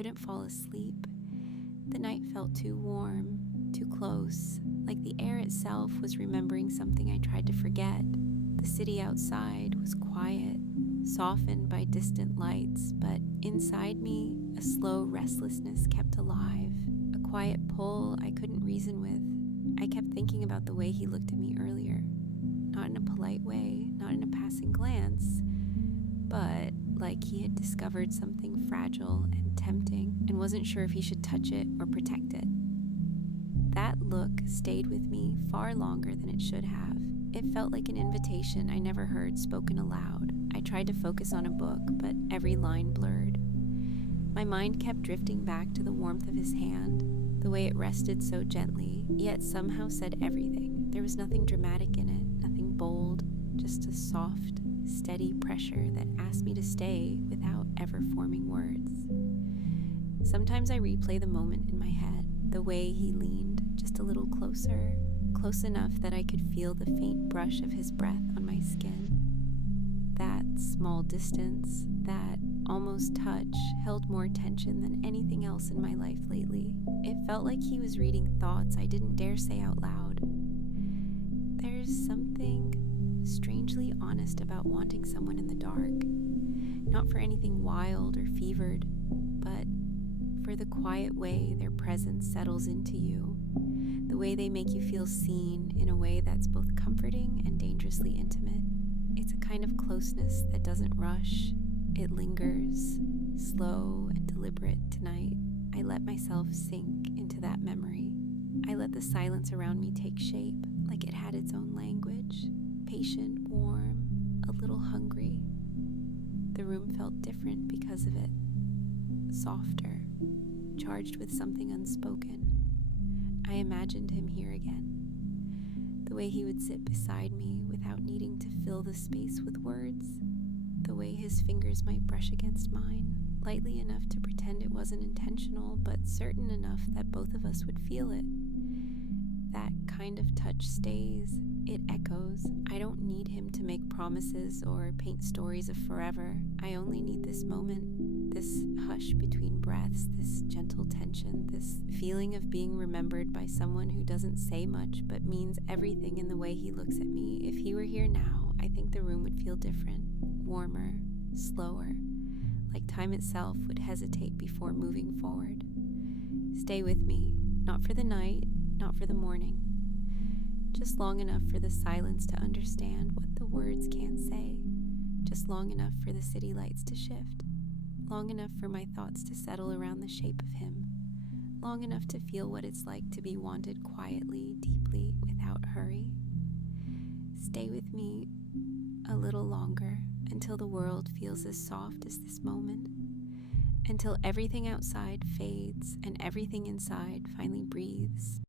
couldn't fall asleep. The night felt too warm, too close, like the air itself was remembering something I tried to forget. The city outside was quiet, softened by distant lights, but inside me, a slow restlessness kept alive, a quiet pull I couldn't reason with. I kept thinking about the way he looked at me earlier, not in a polite way, not in a passing glance, but like he had discovered something fragile and tempting and wasn't sure if he should touch it or protect it. That look stayed with me far longer than it should have. It felt like an invitation I never heard spoken aloud. I tried to focus on a book, but every line blurred. My mind kept drifting back to the warmth of his hand, the way it rested so gently, yet somehow said everything. There was nothing dramatic in it, nothing bold, just a soft, steady pressure that asked me to stay without ever forming words. Sometimes I replay the moment in my head, the way he leaned just a little closer, close enough that I could feel the faint brush of his breath on my skin. That small distance, that almost touch, held more tension than anything else in my life lately. It felt like he was reading thoughts I didn't dare say out loud. There's something strangely honest about wanting someone in the dark, not for anything wild or fevered, but for the quiet way their presence settles into you, the way they make you feel seen in a way that's both comforting and dangerously intimate. It's a kind of closeness that doesn't rush. It lingers, slow and deliberate. Tonight, I let myself sink into that memory. I let the silence around me take shape, like it had its own language, patient, warm, a little hungry. The room felt different because of it, softer, charged with something unspoken. I imagined him here again, the way he would sit beside me without needing to fill the space with words, the way his fingers might brush against mine, lightly enough to pretend it wasn't intentional, but certain enough that both of us would feel it. That kind of touch stays, it echoes. I don't need him to make promises or paint stories of forever. I only need this moment, this hush between breaths, this gentle tension, this feeling of being remembered by someone who doesn't say much but means everything in the way he looks at me. If he were here now, I think the room would feel different, warmer, slower, like time itself would hesitate before moving forward. Stay with me, not for the night, not for the morning, just long enough for the silence to understand what the words can't say, just long enough for the city lights to shift, long enough for my thoughts to settle around the shape of him, long enough to feel what it's like to be wanted quietly, deeply, without hurry. Stay with me a little longer, until the world feels as soft as this moment, until everything outside fades and everything inside finally breathes.